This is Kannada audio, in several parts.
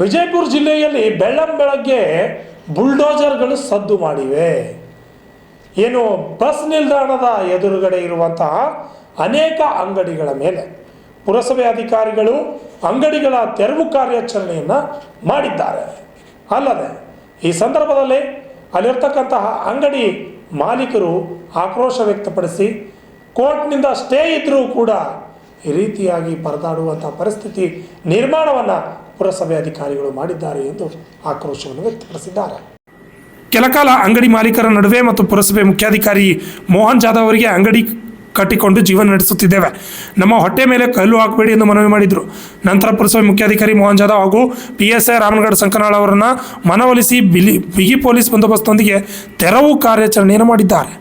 ವಿಜಯಪುರ ಜಿಲ್ಲೆಯಲ್ಲಿ ಬೆಳ್ಳಂಬೆಳಗ್ಗೆ ಬುಲ್ಡೋಜರ್ಗಳು ಸದ್ದು ಮಾಡಿವೆ. ಏನು ಬಸ್ ನಿಲ್ದಾಣದ ಎದುರುಗಡೆ ಇರುವಂತಹ ಅನೇಕ ಅಂಗಡಿಗಳ ಮೇಲೆ ಪುರಸಭೆ ಅಧಿಕಾರಿಗಳು ಅಂಗಡಿಗಳ ತೆರವು ಕಾರ್ಯಾಚರಣೆಯನ್ನು ಮಾಡಿದ್ದಾರೆ. ಅಲ್ಲದೆ ಈ ಸಂದರ್ಭದಲ್ಲಿ ಅಲ್ಲಿರ್ತಕ್ಕಂತಹ ಅಂಗಡಿ ಮಾಲೀಕರು ಆಕ್ರೋಶ ವ್ಯಕ್ತಪಡಿಸಿ ಕೋರ್ಟ್ನಿಂದ ಸ್ಟೇ ಇದ್ದರೂ ಕೂಡ ಈ ರೀತಿಯಾಗಿ ಪರದಾಡುವಂಥ ಪರಿಸ್ಥಿತಿ ನಿರ್ಮಾಣವನ್ನು ಪುರಸಭೆ ಅಧಿಕಾರಿಗಳು ಮಾಡಿದ್ದಾರೆ ಎಂದು ಆಕ್ರೋಶವನ್ನು ವ್ಯಕ್ತಪಡಿಸಿದ್ದಾರೆ. ಕೆಲಕಾಲ ಅಂಗಡಿ ಮಾಲೀಕರ ನಡುವೆ ಮತ್ತು ಪುರಸಭೆ ಮುಖ್ಯಾಧಿಕಾರಿ ಮೋಹನ್ ಜಾಧವ್ ಅವರಿಗೆ ಅಂಗಡಿ ಕಟ್ಟಿಕೊಂಡು ಜೀವನ ನಡೆಸುತ್ತಿದ್ದೇವೆ, ನಮ್ಮ ಹೊಟ್ಟೆ ಮೇಲೆ ಕಲ್ಲು ಹಾಕಬೇಡಿ ಎಂದು ಮನವಿ ಮಾಡಿದರು. ನಂತರ ಪುರಸಭೆ ಮುಖ್ಯಾಧಿಕಾರಿ ಮೋಹನ್ ಜಾಧವ್ ಹಾಗೂ PSI ರಾಮನಗೌಡ ಸಂಕನಾಳ್ ಅವರನ್ನು ಮನವೊಲಿಸಿ ಬಿಗಿ ಪೊಲೀಸ್ ಬಂದೋಬಸ್ತೊಂದಿಗೆ ತೆರವು ಕಾರ್ಯಾಚರಣೆಯನ್ನು ಮಾಡಿದ್ದಾರೆ.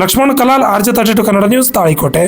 Lakshman Kalal, RJ32 Kannada news, Talikote.